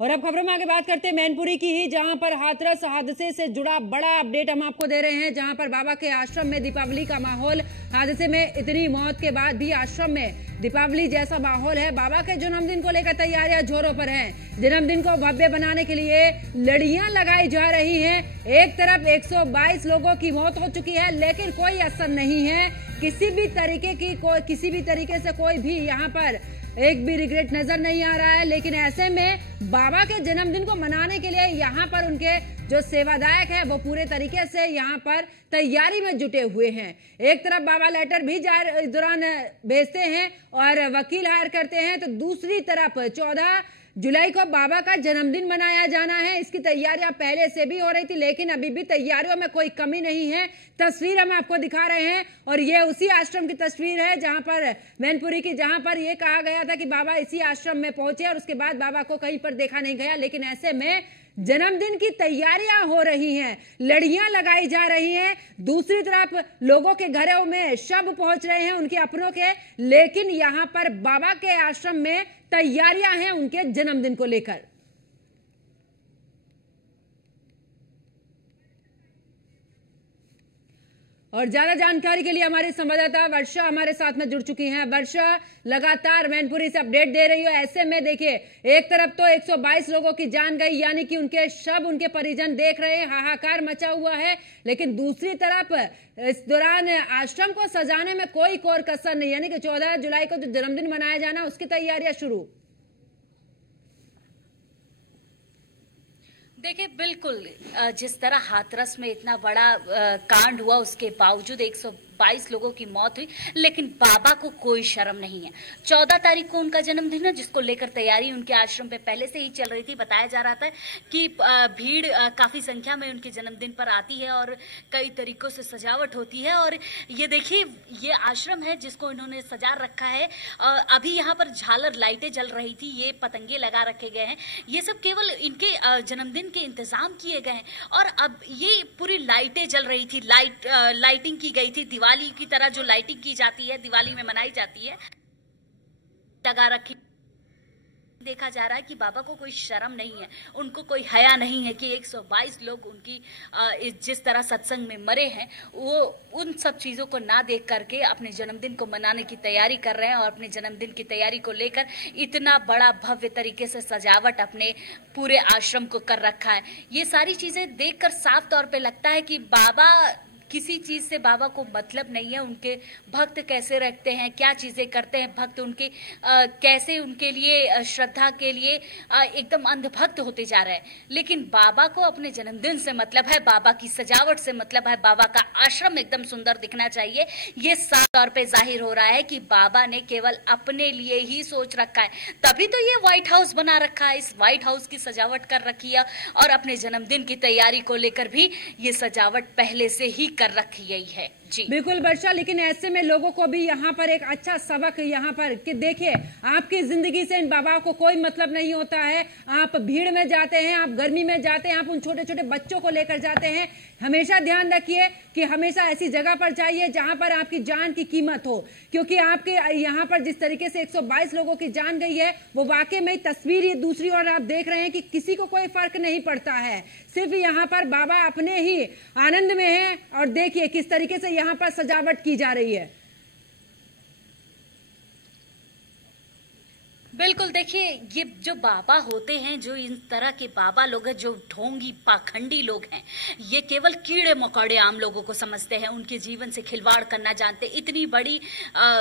और अब खबरों में आगे बात करते हैं मैनपुरी की ही, जहां पर हाथरस हादसे से जुड़ा बड़ा अपडेट हम आपको दे रहे हैं। जहां पर बाबा के आश्रम में दीपावली का माहौल, हादसे में इतनी मौत के बाद भी आश्रम में दीपावली जैसा माहौल है। बाबा के जन्मदिन को लेकर तैयारियां जोरों पर हैं। जन्मदिन को भव्य बनाने के लिए लड़ियां लगाई जा रही हैं। एक तरफ 122 लोगों की मौत हो चुकी है, लेकिन कोई असर नहीं है किसी भी तरीके से कोई भी यहाँ पर एक भी रिग्रेट नजर नहीं आ रहा है। लेकिन ऐसे में बाबा के जन्मदिन को मनाने के लिए यहाँ पर उनके जो सेवादायक है वो पूरे तरीके से यहाँ पर तैयारी में जुटे हुए हैं। एक तरफ बाबा लेटर भी दौरान भेजते हैं और वकील हायर करते हैं, तो दूसरी तरफ 14 जुलाई को बाबा का जन्मदिन मनाया जाना है। इसकी तैयारियां पहले से भी हो रही थी, लेकिन अभी भी तैयारियों में कोई कमी नहीं है। तस्वीर हम आपको दिखा रहे हैं और ये उसी आश्रम की तस्वीर है जहां पर मैनपुरी की, जहां पर यह कहा गया था कि बाबा इसी आश्रम में पहुंचे और उसके बाद बाबा को कहीं पर देखा नहीं गया। लेकिन ऐसे में जन्मदिन की तैयारियां हो रही हैं, लड़ियां लगाई जा रही हैं। दूसरी तरफ लोगों के घरों में शव पहुंच रहे हैं उनके अपनों के, लेकिन यहां पर बाबा के आश्रम में तैयारियां हैं उनके जन्मदिन को लेकर। और ज्यादा जानकारी के लिए हमारी संवाददाता वर्षा हमारे साथ में जुड़ चुकी हैं। वर्षा, लगातार मैनपुरी से अपडेट दे रही हो। ऐसे में देखिए, एक तरफ तो 122 लोगों की जान गई, यानी कि उनके शव उनके परिजन देख रहे हैं, हाहाकार मचा हुआ है। लेकिन दूसरी तरफ इस दौरान आश्रम को सजाने में कोई कोर कसर नहीं, यानी कि 14 जुलाई को जो जन्मदिन मनाया जाना उसकी तैयारियां शुरू। देखिए, बिल्कुल जिस तरह हाथरस में इतना बड़ा कांड हुआ, उसके बावजूद 122 लोगों की मौत हुई, लेकिन बाबा को कोई शर्म नहीं है। 14 तारीख को उनका जन्मदिन है, जिसको लेकर तैयारी उनके आश्रम पे पहले से ही चल रही थी। बताया जा रहा था कि भीड़ काफी संख्या में उनके जन्मदिन पर आती है और कई तरीकों से सजावट होती है। और ये देखिए, ये आश्रम है जिसको इन्होंने सजा रखा है। अभी यहाँ पर झालर लाइटें जल रही थी, ये पतंगे लगा रखे गए हैं। ये सब केवल इनके जन्मदिन के इंतजाम किए गए हैं। और अब ये पूरी लाइटें जल रही थी, लाइटिंग की गई थी, दिवाली की तरह जो लाइटिंग की जाती है, दिवाली में मनाई जाती है, लगा रखी। देखा जा रहा है कि बाबा को कोई शर्म नहीं है, उनको कोई हया नहीं है कि 122 लोग उनकी जिस तरह सत्संग में मरे हैं, वो उन सब चीज़ों को ना देख करके अपने जन्मदिन को मनाने की तैयारी कर रहे हैं। और अपने जन्मदिन की तैयारी को लेकर इतना बड़ा भव्य तरीके से सजावट अपने पूरे आश्रम को कर रखा है। ये सारी चीज़ें देखकर साफ तौर पे लगता है कि बाबा, किसी चीज से बाबा को मतलब नहीं है। उनके भक्त कैसे रखते हैं, क्या चीजें करते हैं भक्त उनके, कैसे उनके लिए श्रद्धा के लिए एकदम अंधभक्त होते जा रहे हैं। लेकिन बाबा को अपने जन्मदिन से मतलब है, बाबा की सजावट से मतलब है, बाबा का आश्रम एकदम सुंदर दिखना चाहिए। ये साफ तौर पे जाहिर हो रहा है कि बाबा ने केवल अपने लिए ही सोच रखा है, तभी तो ये व्हाइट हाउस बना रखा है, इस व्हाइट हाउस की सजावट कर रखी है। और अपने जन्मदिन की तैयारी को लेकर भी ये सजावट पहले से ही कर रखी गई है। जी बिल्कुल वर्षा, लेकिन ऐसे में लोगों को भी यहाँ पर एक अच्छा सबक यहाँ पर कि देखिए, आपकी जिंदगी से इन बाबा को कोई मतलब नहीं होता है। आप भीड़ में जाते हैं, आप गर्मी में जाते हैं, आप उन छोटे छोटे बच्चों को लेकर जाते हैं। हमेशा ध्यान रखिए कि हमेशा ऐसी जगह पर जाइए जहां पर आपकी जान की कीमत हो, क्योंकि आपके यहाँ पर जिस तरीके से 122 लोगों की जान गई है, वो वाकई में तस्वीर ही दूसरी ओर आप देख रहे हैं कि किसी को कोई फर्क नहीं पड़ता है। सिर्फ यहाँ पर बाबा अपने ही आनंद में है। और देखिए किस तरीके से यहाँ पर सजावट की जा रही है। बिल्कुल, देखिए, ये जो बाबा होते हैं, जो इन तरह के बाबा लोग हैं, जो ढोंगी पाखंडी लोग हैं, ये केवल कीड़े मकोड़े आम लोगों को समझते हैं, उनके जीवन से खिलवाड़ करना जानते। इतनी बड़ी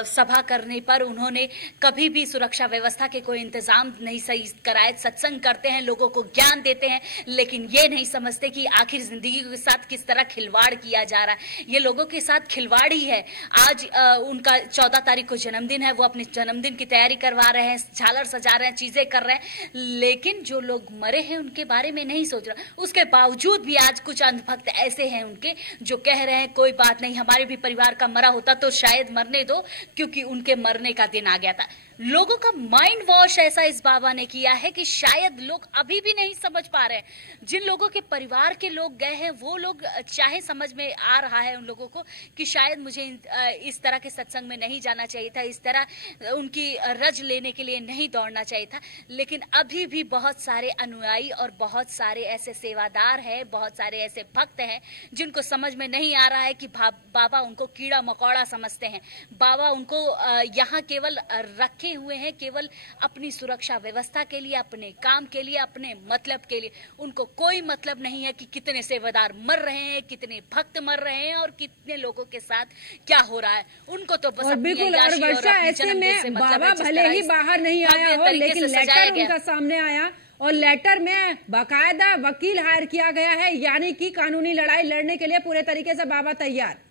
सभा करने पर उन्होंने कभी भी सुरक्षा व्यवस्था के कोई इंतजाम नहीं सही कराए। सत्संग करते हैं, लोगों को ज्ञान देते हैं, लेकिन ये नहीं समझते कि आखिर जिंदगी के साथ किस तरह खिलवाड़ किया जा रहा है। ये लोगों के साथ खिलवाड़ ही है। आज उनका 14 तारीख को जन्मदिन है, वो अपने जन्मदिन की तैयारी करवा रहे हैं, झालर सजा रहे हैं, चीजें कर रहे हैं, लेकिन जो लोग मरे हैं उनके बारे में नहीं सोच रहा। उसके बावजूद भी आज कुछ अंधभक्त ऐसे हैं उनके, जो कह रहे हैं कोई बात नहीं, हमारे भी परिवार का मरा होता तो शायद मरने दो, क्योंकि उनके मरने का दिन आ गया था। लोगों का माइंड वॉश ऐसा इस बाबा ने किया है कि शायद लोग अभी भी नहीं समझ पा रहे हैं। जिन लोगों के परिवार के लोग गए हैं वो लोग चाहे समझ में आ रहा है उन लोगों को कि शायद मुझे इस तरह के सत्संग में नहीं जाना चाहिए था, इस तरह उनकी रज लेने के लिए नहीं दौड़ना चाहिए था, लेकिन अभी भी बहुत सारे अनुयायी और बहुत सारे ऐसे सेवादार हैं, बहुत सारे ऐसे भक्त हैं जिनको समझ में नहीं आ रहा है कि बाबा उनको कीड़ा मकोड़ा समझते हैं। बाबा उनको यहाँ केवल रखे हुए हैं केवल अपनी सुरक्षा व्यवस्था के लिए, अपने काम के लिए, अपने मतलब के लिए। उनको कोई मतलब नहीं है कि कितने सेवादार मर रहे हैं, कितने भक्त मर रहे हैं और कितने लोगों के साथ क्या हो रहा है। उनको तो बस बिल्कुल। और वर्षा, ऐसे में बाबा भले ही बाहर नहीं आया हो, लेकिन लेटर उनका सामने आया और लेटर में बाकायदा वकील हायर किया गया है, यानी कि कानूनी लड़ाई लड़ने के लिए पूरे तरीके से बाबा तैयार।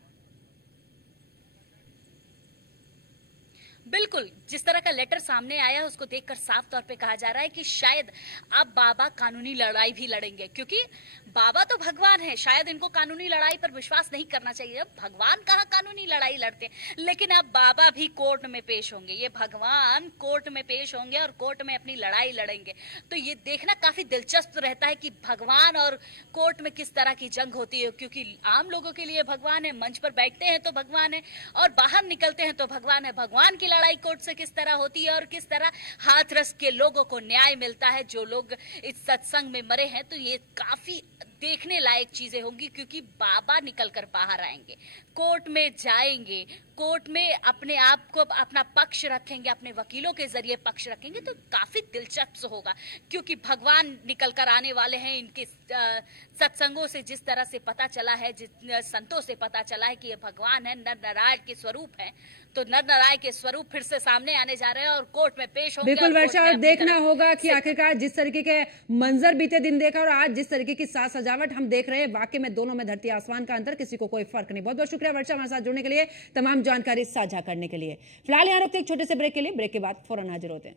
बिल्कुल, जिस तरह का लेटर सामने आया है उसको देखकर साफ तौर पे कहा जा रहा है कि शायद अब बाबा कानूनी लड़ाई भी लड़ेंगे, क्योंकि बाबा तो भगवान है। शायद इनको कानूनी लड़ाई पर विश्वास नहीं करना चाहिए। अब भगवान कहाँ कानूनी लड़ाई लड़ते हैं, लेकिन अब बाबा भी कोर्ट में पेश होंगे। ये भगवान कोर्ट में पेश होंगे और कोर्ट में अपनी लड़ाई लड़ेंगे। तो ये देखना काफी दिलचस्प रहता है कि भगवान और कोर्ट में किस तरह की जंग होती है, क्योंकि आम लोगों के लिए भगवान है, मंच पर बैठते हैं तो भगवान है और बाहर निकलते हैं तो भगवान है। भगवान की लड़ाई कोर्ट से किस तरह होती है और किस तरह हाथरस के लोगों को न्याय मिलता है जो लोग इस सत्संग में मरे हैं, तो ये काफी देखने लायक चीजें होंगी, क्योंकि बाबा निकलकर बाहर आएंगे, कोर्ट में जाएंगे, कोर्ट में अपने आप को अपना पक्ष रखेंगे, अपने वकीलों के जरिए पक्ष रखेंगे। तो काफी दिलचस्प होगा, क्योंकि भगवान निकलकर आने वाले हैं। इनके सत्संगों से जिस तरह से पता चला है, जिन संतों से पता चला है कि ये भगवान है, नर नारायण के स्वरूप है, तो नर नारायण के स्वरूप फिर से सामने आने जा रहे हैं और कोर्ट में पेश होंगे। बिल्कुल वर्षा, और देखना होगा कि आखिरकार जिस तरीके के मंजर बीते दिन देखा और आज जिस तरीके की साज सजावट हम देख रहे हैं, वाकई में दोनों में धरती आसमान का अंतर, किसी को कोई फर्क नहीं। बहुत बहुत शुक्रिया वर्षा हमारे साथ जुड़ने के लिए, तमाम जानकारी साझा करने के लिए। फिलहाल यहाँ रुकते एक छोटे से ब्रेक के लिए, ब्रेक के बाद फौरन हाजिर होते हैं।